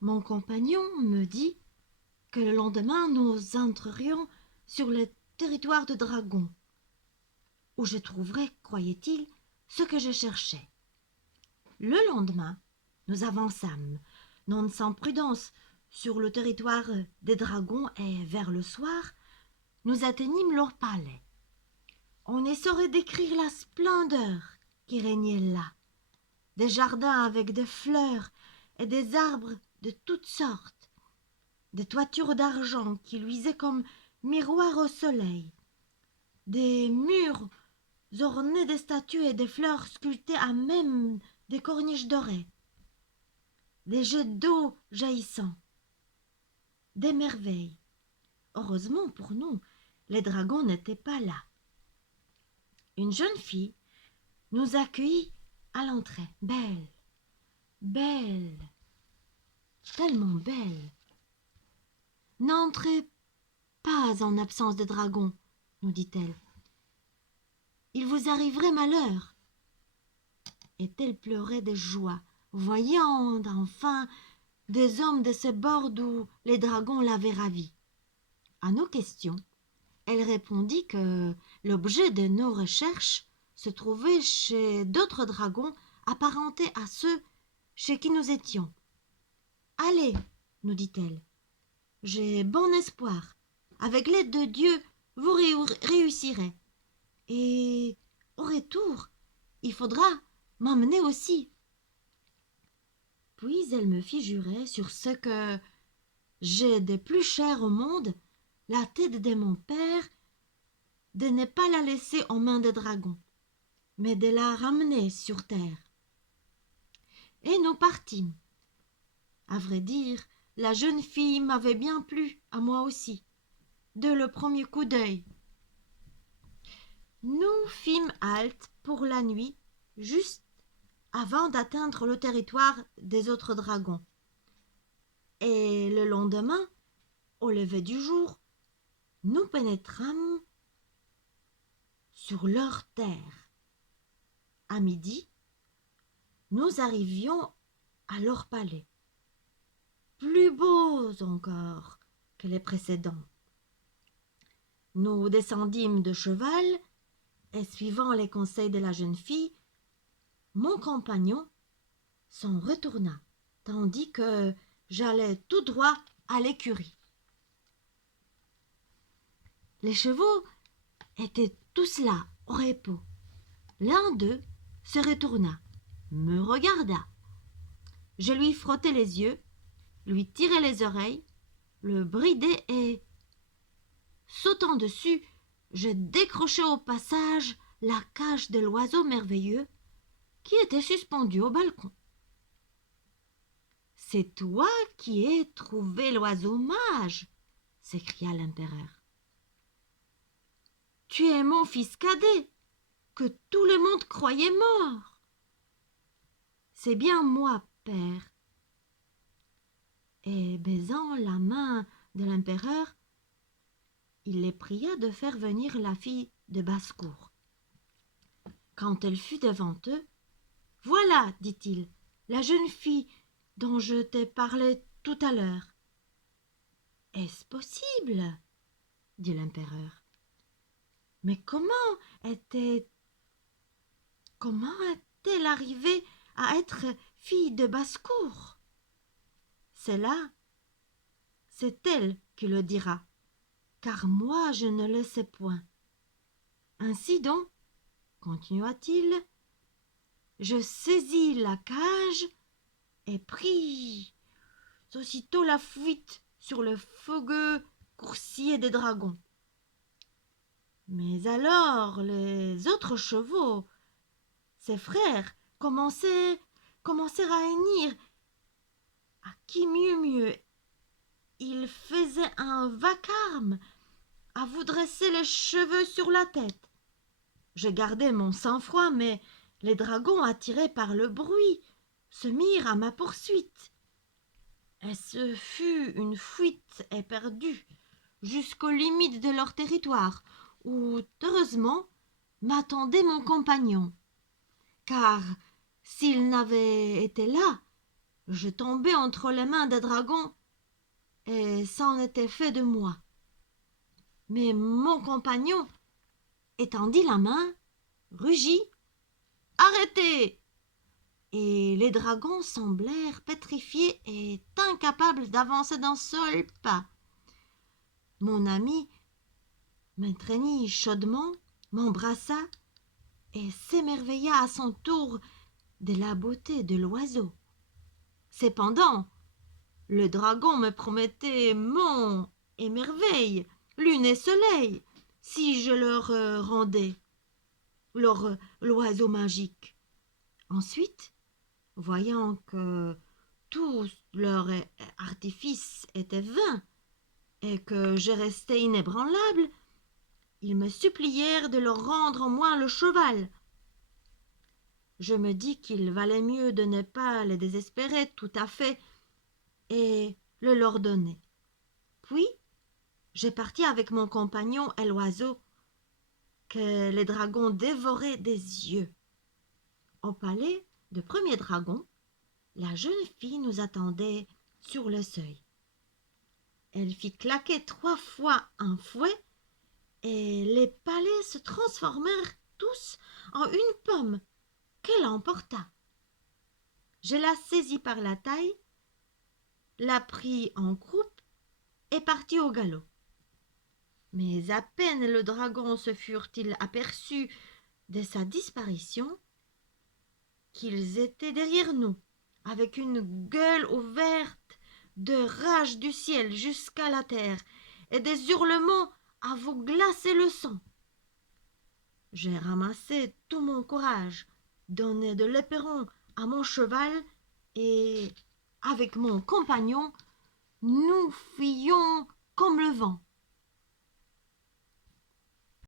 Mon compagnon me dit que le lendemain nous entrerions sur le territoire de Dragon, où je trouverais, croyait-il, ce que je cherchais. Le lendemain, nous avançâmes, non sans prudence, sur le territoire des Dragons et, vers le soir, nous atteignîmes leur palais. On ne saurait décrire la splendeur qui régnait là. Des jardins avec des fleurs et des arbres de toutes sortes, des toitures d'argent qui luisaient comme miroirs au soleil, des murs ornés de statues et de fleurs sculptées à même des corniches dorées, des jets d'eau jaillissants, des merveilles. Heureusement pour nous, les dragons n'étaient pas là. Une jeune fille nous accueillit à l'entrée, belle, belle, tellement belle. N'entrez pas en absence de dragon, nous dit-elle. Il vous arriverait malheur. Et elle pleurait de joie, voyant enfin des hommes de ce bord d'où les dragons l'avaient ravie. À nos questions, elle répondit que l'objet de nos recherches se trouvait chez d'autres dragons apparentés à ceux chez qui nous étions. Allez, nous dit-elle, j'ai bon espoir. Avec l'aide de Dieu, vous réussirez. Et au retour, il faudra m'emmener aussi. Puis elle me fit jurer sur ce que j'ai de plus cher au monde, la tête de mon père, de ne pas la laisser aux mains des dragons, mais de la ramener sur terre. Et nous partîmes. À vrai dire, la jeune fille m'avait bien plu, à moi aussi, dès le premier coup d'œil. Nous fîmes halte pour la nuit, juste avant d'atteindre le territoire des autres dragons. Et le lendemain, au lever du jour, nous pénétrâmes sur leur terre. À midi, nous arrivions à leur palais, plus beaux encore que les précédents. Nous descendîmes de cheval et, suivant les conseils de la jeune fille, mon compagnon s'en retourna, tandis que j'allais tout droit à l'écurie. Les chevaux étaient tous là, au repos. L'un d'eux se retourna, me regarda. Je lui frottai les yeux, lui tirai les oreilles, le bridai et, sautant dessus, je décrochai au passage la cage de l'oiseau merveilleux qui était suspendu au balcon. « C'est toi qui ai trouvé l'oiseau mage !» s'écria l'empereur. « Tu es mon fils cadet, que tout le monde croyait mort. »« C'est bien moi, père. » Et baisant la main de l'empereur, il les pria de faire venir la fille de basse-cour. Quand elle fut devant eux, « Voilà, dit-il, la jeune fille dont je t'ai parlé tout à l'heure. »« Est-ce possible ?» dit l'empereur. « Mais comment est-elle arrivée à être fille de basse-cour ? » C'est elle qui le dira, car moi je ne le sais point. Ainsi donc, continua-t-il, je saisis la cage et pris aussitôt la fuite sur le fougueux coursier des dragons. Mais alors les autres chevaux, ses frères, commencèrent à hennir. À qui mieux, ils faisaient un vacarme à vous dresser les cheveux sur la tête. Je gardai mon sang-froid, mais les dragons, attirés par le bruit, se mirent à ma poursuite. Et ce fut une fuite éperdue jusqu'aux limites de leur territoire, où, heureusement, m'attendait mon compagnon. Car s'il n'avait été là, Je tombais entre les mains des dragons et c'en était fait de moi. Mais mon compagnon étendit la main, rugit « Arrêtez !» Et les dragons semblèrent pétrifiés et incapables d'avancer d'un seul pas. Mon ami m'étreignit chaudement, m'embrassa et s'émerveilla à son tour de la beauté de l'oiseau. Cependant, le dragon me promettait monts et merveilles, lune et soleil, si je leur rendais l'oiseau magique. Ensuite, voyant que tout leur artifice était vain et que je restais inébranlable, ils me supplièrent de leur rendre au moins le cheval. Je me dis qu'il valait mieux de ne pas les désespérer tout à fait et le leur donner. Puis, je partis avec mon compagnon et l'oiseau que les dragons dévoraient des yeux. Au palais du premier dragon, la jeune fille nous attendait sur le seuil. Elle fit claquer 3 fois un fouet et les palais se transformèrent tous en une pomme qu'elle emporta. Je la saisis par la taille, la pris en croupe et partis au galop. Mais à peine le dragon se furent-ils aperçus de sa disparition qu'ils étaient derrière nous, avec une gueule ouverte de rage du ciel jusqu'à la terre et des hurlements à vous glacer le sang. J'ai ramassé tout mon courage, donné de l'éperon à mon cheval et, avec mon compagnon, nous fuyions comme le vent.